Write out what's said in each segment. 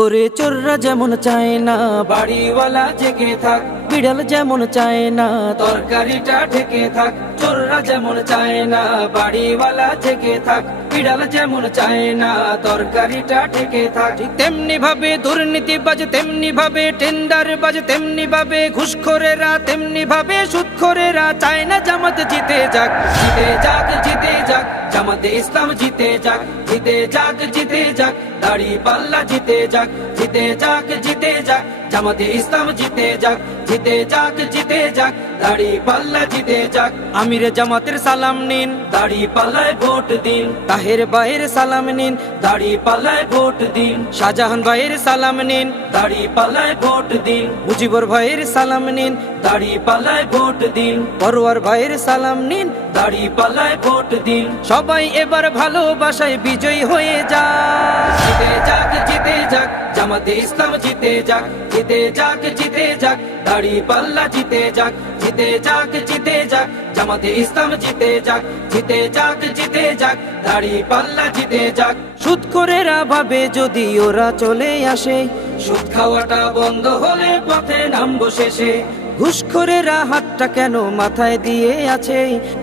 ওরে চোররা যেমন চায় না বাড়িওয়ালা জেগে থাক, বিড়াল যেমন চায় না তরকারিটা ঢেকে থাক। চোররা যেমন চায় না বাড়িওয়ালা জেগে থাক, বিড়াল যেমন চায় না তরকারিটা ঢেকে থাক। ঠিক তেমনি ভাবে দুর্নীতিবাজ, তেমনি ভাবে টেন্ডারবাজ, তেমনি ভাবে ঘুষখোরেরা, তেমনি ভাবে সুদখোরেরা চায় না জামাত জিতে যাক। জিতে যাক, জিতে যাক, জামাতে ইসলাম জিতে যাক। জিতে যাক, জিতে যাক, দাড়ি পাল্লা জিতে যাক। জিতে যাক, জিতে যাক, জামাতে ইসলাম জিতে যাক। জিতে যাক, জিতে যাক, দাড়ি পাল্লা জিতে যাক। আমির জামাতের সালাম নিন, দাড়ি পাল্লায় ভোট দিন। তাহের ভাইয়ের সালাম নিন, দাড়ি পাল্লায় ভোট দিন। শাহজাহান ভাইয়ের সালাম নিন, দাড়ি পাল্লায় ভোট দিন। মুজিবুর ভাইয়ের সালাম নিন, দাড়ি পাল্লায় ভোট দিন। পরোয়ার ভাইয়ের সালাম নিন, দাড়ি পাল্লায় ভোট দিন। সবাই এবার ভালোবাসায় বিজয়ী হয়ে যাক। জিতে যাক, জিতে যাক, জামাতে ইসলাম জিতে যাক। জিতে যাক, জিতে যাক, দাড়ি পাল্লা জিতে যাক। জিতে যাক, জিতে যাক, জামাতে ইসলাম জিতে যাক। জিতে যাক, জিতে যাক, দাড়ি পাল্লা জিতে যাক। সুদখোরেরা ভাবে যদি ওরা চলে আসে, সুদ খাওয়াটা বন্ধ হলে পথে নামবো শেষে। ঘুষখোরেরা হাতটা কেন মাথায় দিয়ে আছে,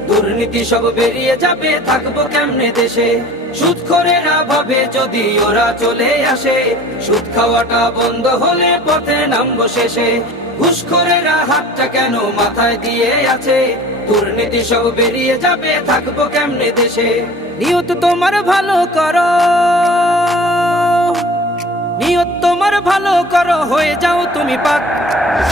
দুর্নীতি সব বেরিয়ে যাবে, থাকবো কেমনে দেশে। সুদখোরেরা ভাবে যদি ওরা চলে আসে, সুদ খাওয়াটা বন্ধ হলে পথে নামবো শেষে। ঘুষখোরেরা হাতটা কেন মাথায় দিয়ে আছে, দুর্নীতি সব বেরিয়ে যাবে, থাকবো কেমনে দেশে। নিয়ত তোমার ভালো করো, নিয়ত তোমার ভালো করো, হয়ে যাও তুমি পাক।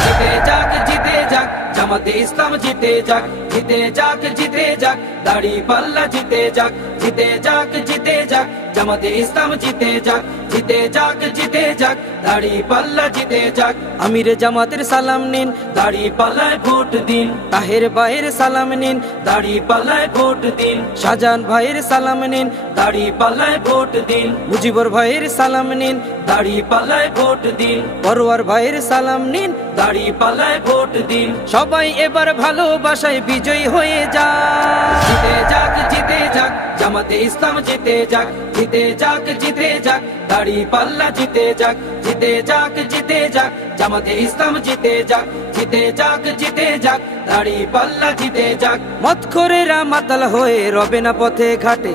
জিতে যাক, জিতে যাক, জামাতে ইসলাম জিতে যাক। জিতে যাক, জিতে যাক, দাড়ি পাল্লা জিতে যাক। জিতে যাক, জিতে যাক, জামাতে ইসলাম জিতে যাক। জিতে যাক, জিতে যাক, দাড়ি পাল্লা জিতে যাক। আমির জামাতের সালাম নিন, দাড়ি পাল্লায় ভোট দিন। তাহের ভাইয়ের সালাম নিন, দাড়ি পাল্লায় ভোট দিন। শাহজাহান ভাইয়ের সালাম নিন, দাড়ি পাল্লায় ভোট দিন। মুজিবুর ভাইয়ের সালাম নিন, দাড়ি পাল্লায় ভোট দিন। পরোয়ার ভাইয়ের সালাম নিন, দাড়ি পাল্লায় ভোট দিন। সবাই এবার ভালোবাসায় বিজয়ী হয়ে যাক। জিতে যাক, জিতে যাক, জামাতে ইসলাম জিতে যাক। জিতে যাক, জিতে যাক, দাড়ি পাল্লা জিতে যাক। জিতে যাক, জিতে যাক, জামাতে ইসলাম জিতে যাক। জিতে যাক, জিতে যাক, দাড়ি পাল্লা জিতে যাক। মদখোরেরা মাতাল হয়ে রবে না পথে ঘাটে,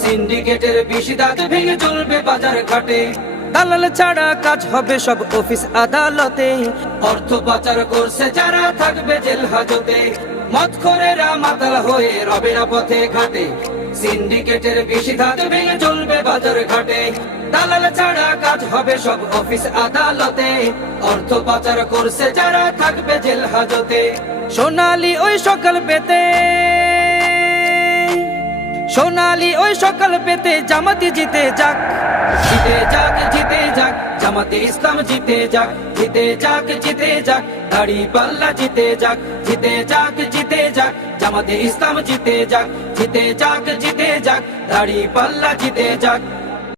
সিন্ডিকেটের বিশিদাত ভেঙে চলবে বাজার ঘাটে। দালাল ছাড়া কাজ হবে সব অফিস আদালতে, অর্থ পাচার করছে যারা থাকবে জেল হাজতে। মদখোরেরা মাতাল হয়ে রবে না পথে ঘাটে, সিন্ডিকেটের বিশিদাত ভেঙে চলবে বাজার ঘাটে। দালাল ছাড়া কাজ হবে সব অফিস আদালতে, অর্থ পাচার করছে যারা থাকবে জেল হাজতে। সোনালি ওই সকাল পেতে, সোনালি ওই সকাল পেতে জামাতে জিতে যাক। জিতে যাক, জিতে যাক, জামাতে ইসলাম জিতে যাক। জিতে যাক, জিতে যাক, দাড়ি পাল্লা জিতে যাক। জিতে যাক, জিতে যাক, জামাতে ইসলাম জিতে যাক। জিতে যাক, জিতে যাক, দাড়ি পাল্লা জিতে যাক।